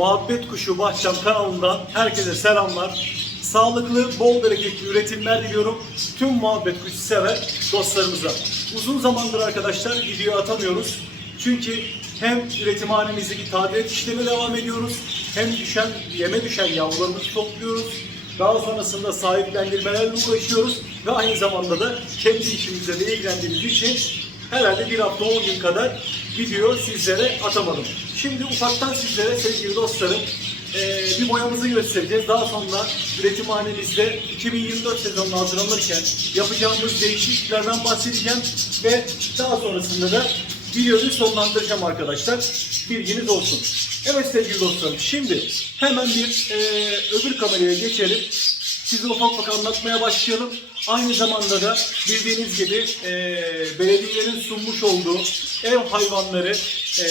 Muhabbet Kuşu Bahçem kanalından herkese selamlar. Sağlıklı, bol bereketli üretimler diliyorum. Tüm muhabbet kuşu sever dostlarımıza. Uzun zamandır arkadaşlar video atamıyoruz. Çünkü hem üretimhanemizdeki tadilat işlemine devam ediyoruz. Hem düşen, yeme düşen yavrularımızı topluyoruz. Daha sonrasında sahiplendirmelerle uğraşıyoruz. Ve aynı zamanda da kendi işimizle de ilgilendiğimiz için herhalde bir hafta 10 gün kadar video sizlere atamadım. Şimdi ufaktan sizlere sevgili dostlarım eee, bir boyamızı göstereceğiz. Daha sonra üretimhanemizde 2024 sezonuna hazırlanırken yapacağımız değişikliklerden bahsedeceğim ve daha sonrasında da videoyu sonlandıracağım arkadaşlar. Bilginiz olsun. Evet sevgili dostlarım şimdi hemen bir eee, öbür kameraya geçelim. Size ufak ufak anlatmaya başlayalım. Aynı zamanda da bildiğiniz gibi e, belediyelerin sunmuş olduğu ev hayvanları e,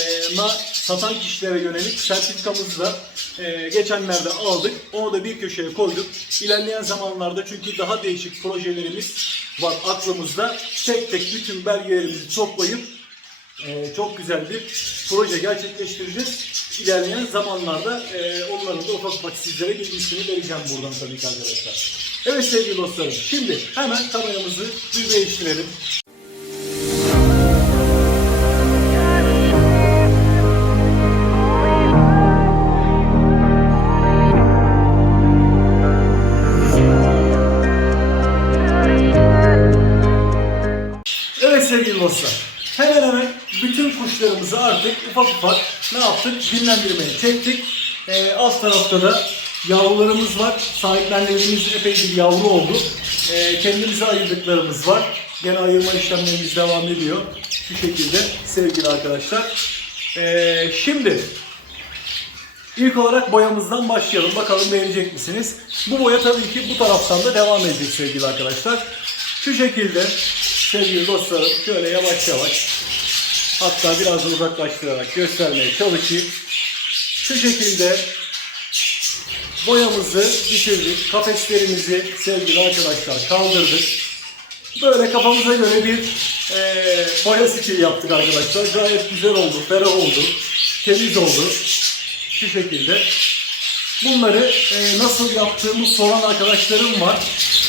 satan kişilere yönelik sertifikamızı da e, geçenlerde aldık. Onu da bir köşeye koyduk. İlerleyen zamanlarda çünkü daha değişik projelerimiz var aklımızda. Tek tek bütün belgelerimizi toplayıp ee, çok güzel bir proje gerçekleştireceğiz. İlerleyen zamanlarda e, onların da ufak ufak sizlere bilgisini vereceğim buradan tabii ki arkadaşlar. Evet sevgili dostlarım, şimdi hemen kameramızı bir sevgili dostlar. Hemen hemen bütün kuşlarımızı artık ufak ufak ne yaptık? Dinlendirmeye çektik. Ee, alt tarafta da yavrularımız var. Sahiplendiğimiz epey bir yavru oldu. Ee, kendimize ayırdıklarımız var. Gene ayırma işlemlerimiz devam ediyor. Şu şekilde sevgili arkadaşlar. Ee, şimdi İlk olarak boyamızdan başlayalım. Bakalım beğenecek misiniz? Bu boya tabii ki bu taraftan da devam edecek sevgili arkadaşlar. Şu şekilde sevgili dostlarım şöyle yavaş yavaş hatta biraz uzaklaştırarak göstermeye çalışayım. Şu şekilde boyamızı bitirdik. Kafeslerimizi sevgili arkadaşlar kaldırdık. Böyle kafamıza göre bir eee boya stili yaptık arkadaşlar. Gayet güzel oldu, ferah oldu, temiz oldu. Şu şekilde. Bunları e, nasıl yaptığımı soran arkadaşlarım var.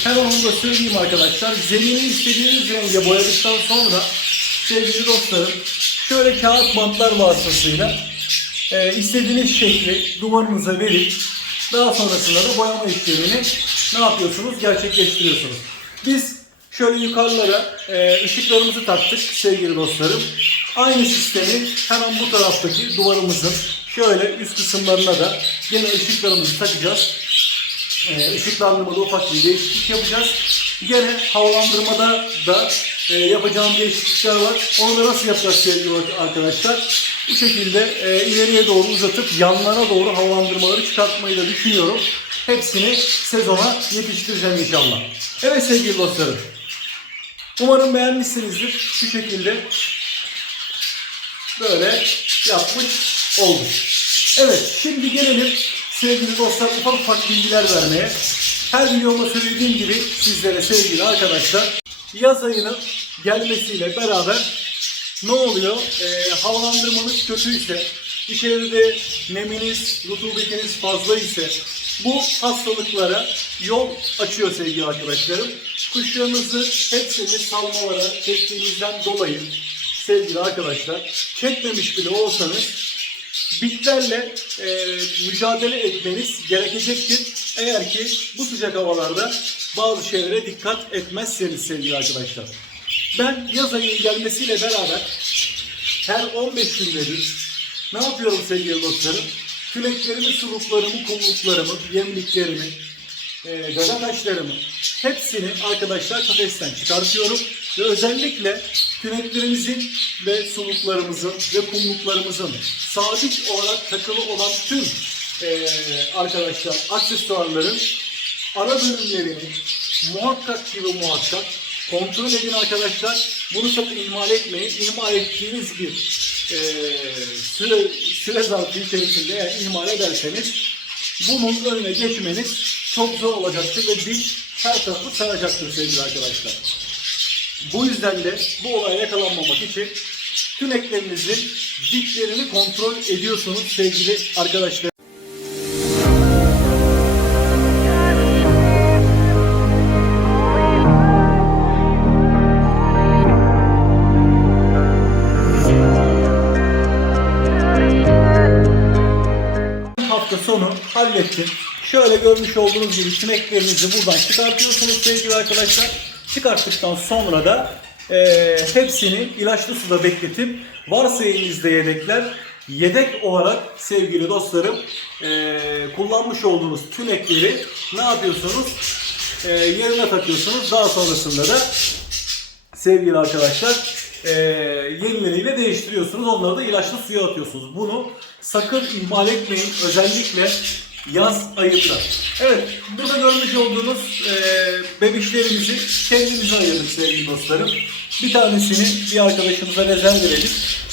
Hemen onu da söyleyeyim arkadaşlar. Zemini istediğiniz renge boyadıktan sonra sevgili dostlarım şöyle kağıt bantlar vasıtasıyla e, istediğiniz şekli duvarınıza verip daha sonrasında da boyama işlemini ne yapıyorsunuz? Gerçekleştiriyorsunuz. Biz şöyle yukarılara e, ışıklarımızı taktık sevgili dostlarım. Aynı sistemi hemen bu taraftaki duvarımızın şöyle üst kısımlarına da yine ışıklarımızı takacağız. Ee, ışıklandırmada ufak bir değişiklik yapacağız. Gene havalandırmada da e, yapacağım değişiklikler var. Onu da nasıl yapacağız sevgili arkadaşlar? Bu şekilde e, ileriye doğru uzatıp yanlara doğru havalandırmaları çıkartmayı da düşünüyorum. Hepsini sezona yetiştireceğim inşallah. Evet sevgili dostlarım. Umarım beğenmişsinizdir. Şu şekilde böyle yapmış olduk. Evet şimdi gelelim sevgili dostlar ufak ufak bilgiler vermeye. Her videomda söylediğim gibi sizlere sevgili arkadaşlar yaz ayının gelmesiyle beraber ne oluyor? Ee, havalandırmanız kötüyse, içeride neminiz, rutubetiniz fazla ise bu hastalıklara yol açıyor sevgili arkadaşlarım. Kuşlarınızı hepsini salmalara çektiğimizden dolayı sevgili arkadaşlar çekmemiş bile olsanız bitlerle e, mücadele etmeniz gerekecektir. Eğer ki bu sıcak havalarda bazı şeylere dikkat etmezseniz sevgili arkadaşlar. Ben yaz ayının gelmesiyle beraber her 15 günde ne yapıyorum sevgili dostlarım? Küleklerimi, suluklarımı, kumluklarımı, yemliklerimi, e, gaza taşlarımı hepsini arkadaşlar kafesten çıkartıyorum ve özellikle küneklerimizin ve suluklarımızın ve kumluklarımızın sabit olarak takılı olan tüm e, arkadaşlar aksesuarların ara bölümlerini muhakkak gibi muhakkak kontrol edin arkadaşlar. Bunu sakın ihmal etmeyin. İhmal ettiğiniz bir e, süre, süre zarfı içerisinde eğer ihmal ederseniz bunun önüne geçmeniz çok zor olacaktır ve diş her tarafı saracaktır sevgili arkadaşlar. Bu yüzden de bu olaya yakalanmamak için tüneklerinizin diplerini kontrol ediyorsunuz sevgili arkadaşlar. hafta sonu hallettim. Şöyle görmüş olduğunuz gibi sineklerinizi buradan çıkartıyorsunuz sevgili arkadaşlar. Çıkarttıktan sonra da e, hepsini ilaçlı suda bekletip varsa elinizde yedekler yedek olarak sevgili dostlarım e, kullanmış olduğunuz tünekleri ne yapıyorsunuz? E, yerine takıyorsunuz. Daha sonrasında da sevgili arkadaşlar e, yenileriyle değiştiriyorsunuz. Onları da ilaçlı suya atıyorsunuz. Bunu sakın ihmal etmeyin. Özellikle yaz ayında. Evet, burada görmüş olduğunuz e, bebişlerimizi kendimize ayırdık sevgili dostlarım. Bir tanesini bir arkadaşımıza rezerv verelim.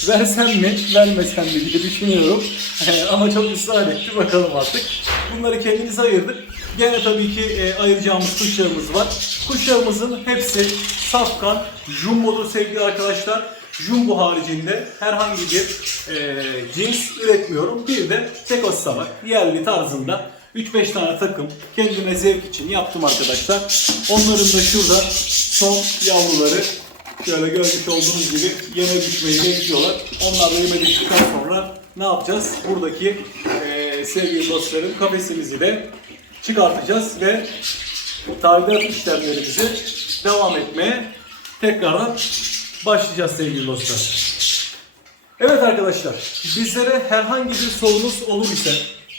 Versem mi, vermesem mi diye düşünüyorum. Ama çok ısrar etti. Bakalım artık. Bunları kendimize ayırdık. Gene tabii ki e, ayıracağımız kuşlarımız var. Kuşlarımızın hepsi safkan, jumbodur sevgili arkadaşlar. Jumbo haricinde herhangi bir e, cins üretmiyorum. Bir de tekos salak, yerli tarzında 3-5 tane takım kendime zevk için yaptım arkadaşlar. Onların da şurada son yavruları şöyle görmüş olduğunuz gibi yeme düşmeyi bekliyorlar. Onlar da yeme düştükten sonra ne yapacağız? Buradaki e, sevgili dostlarım kafesimizi de çıkartacağız ve tadilat işlemlerimizi devam etmeye tekrardan başlayacağız sevgili dostlar. Evet arkadaşlar, bizlere herhangi bir sorunuz olur ise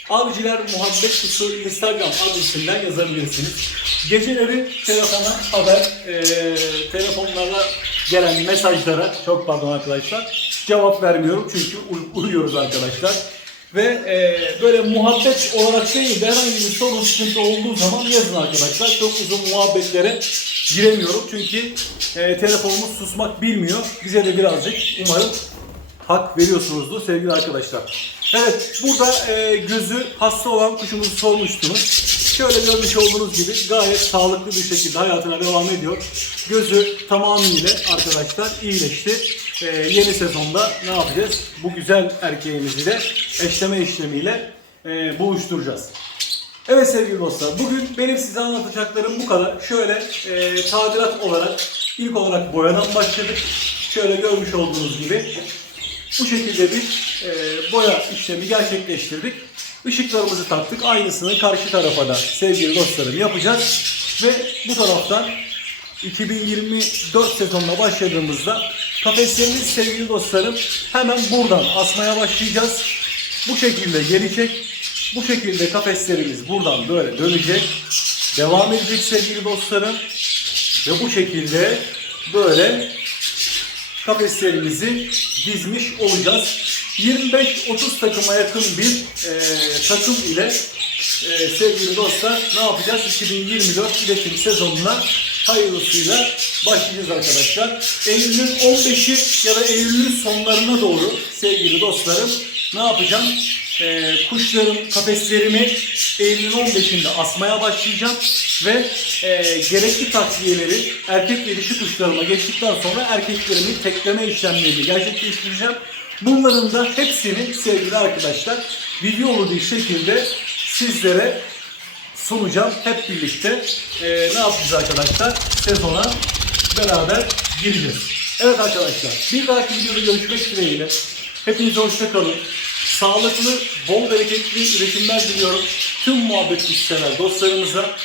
Avcılar Muhabbet Kutu Instagram adresinden yazabilirsiniz. Geceleri telefona haber, e, telefonlara gelen mesajlara, çok pardon arkadaşlar, cevap vermiyorum çünkü uy- uyuyoruz arkadaşlar. Ve e, böyle muhabbet olarak değil de herhangi bir sorun sıkıntı olduğu zaman yazın arkadaşlar. Çok uzun muhabbetlere giremiyorum çünkü e, telefonumuz susmak bilmiyor. Bize de birazcık umarım hak veriyorsunuzdur sevgili arkadaşlar. Evet burada e, gözü hasta olan kuşumuzu sormuştunuz. Şöyle görmüş olduğunuz gibi gayet sağlıklı bir şekilde hayatına devam ediyor. Gözü tamamıyla arkadaşlar iyileşti. E, yeni sezonda ne yapacağız? Bu güzel erkeğimizi de eşleme işlemiyle e, buluşturacağız. Evet sevgili dostlar, bugün benim size anlatacaklarım bu kadar. Şöyle e, tadilat olarak, ilk olarak boyadan başladık. Şöyle görmüş olduğunuz gibi bu şekilde bir e, boya işlemi gerçekleştirdik. Işıklarımızı taktık. Aynısını karşı tarafa da sevgili dostlarım yapacağız. Ve bu taraftan 2024 sezonuna başladığımızda kafeslerimiz sevgili dostlarım hemen buradan asmaya başlayacağız. Bu şekilde gelecek. Bu şekilde kafeslerimiz buradan böyle dönecek. Devam edecek sevgili dostlarım. Ve bu şekilde böyle kafeslerimizi dizmiş olacağız. 25-30 takıma yakın bir e, takım ile e, sevgili dostlar ne yapacağız? 2024 üretim sezonuna hayırlısıyla başlayacağız arkadaşlar. Eylül'ün 15'i ya da Eylül'ün sonlarına doğru sevgili dostlarım ne yapacağım? E, kuşlarım, kafeslerimi Eylül'ün 15'inde asmaya başlayacağım ve e, gerekli takviyeleri erkek ve dişi kuşlarıma geçtikten sonra erkeklerimi tekleme işlemlerini gerçekleştireceğim. Bunların da hepsini sevgili arkadaşlar videolu bir şekilde sizlere sunacağım. Hep birlikte e, ne yapacağız arkadaşlar? Sezona beraber gireceğiz. Evet arkadaşlar bir dahaki videoda görüşmek dileğiyle. Hepinize hoşça kalın. Sağlıklı, bol bereketli üretimler diliyorum. Tüm muhabbet kuş sever dostlarımıza.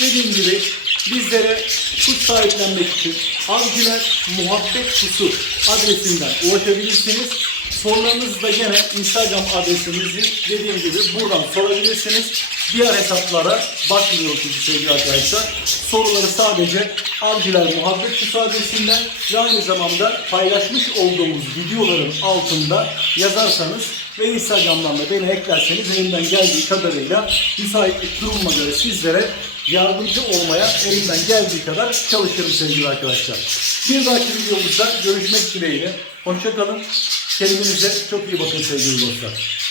Dediğim gibi bizlere kuş sahiplenmek için Avcılar Muhabbet Kuşu adresinden ulaşabilirsiniz. Sorularınızı da gene Instagram adresimizi dediğim gibi buradan sorabilirsiniz. Diğer hesaplara bakmıyorum çünkü sevgili arkadaşlar. Soruları sadece Avcılar Muhabbet Kuşu adresinden ve aynı zamanda paylaşmış olduğumuz videoların altında yazarsanız ve Instagram'dan da beni eklerseniz elimden geldiği kadarıyla müsaitlik durumuna göre sizlere yardımcı olmaya elimden geldiği kadar çalışırım sevgili arkadaşlar. Bir dahaki videomuzda görüşmek dileğiyle. Hoşçakalın. Kendinize çok iyi bakın sevgili dostlar.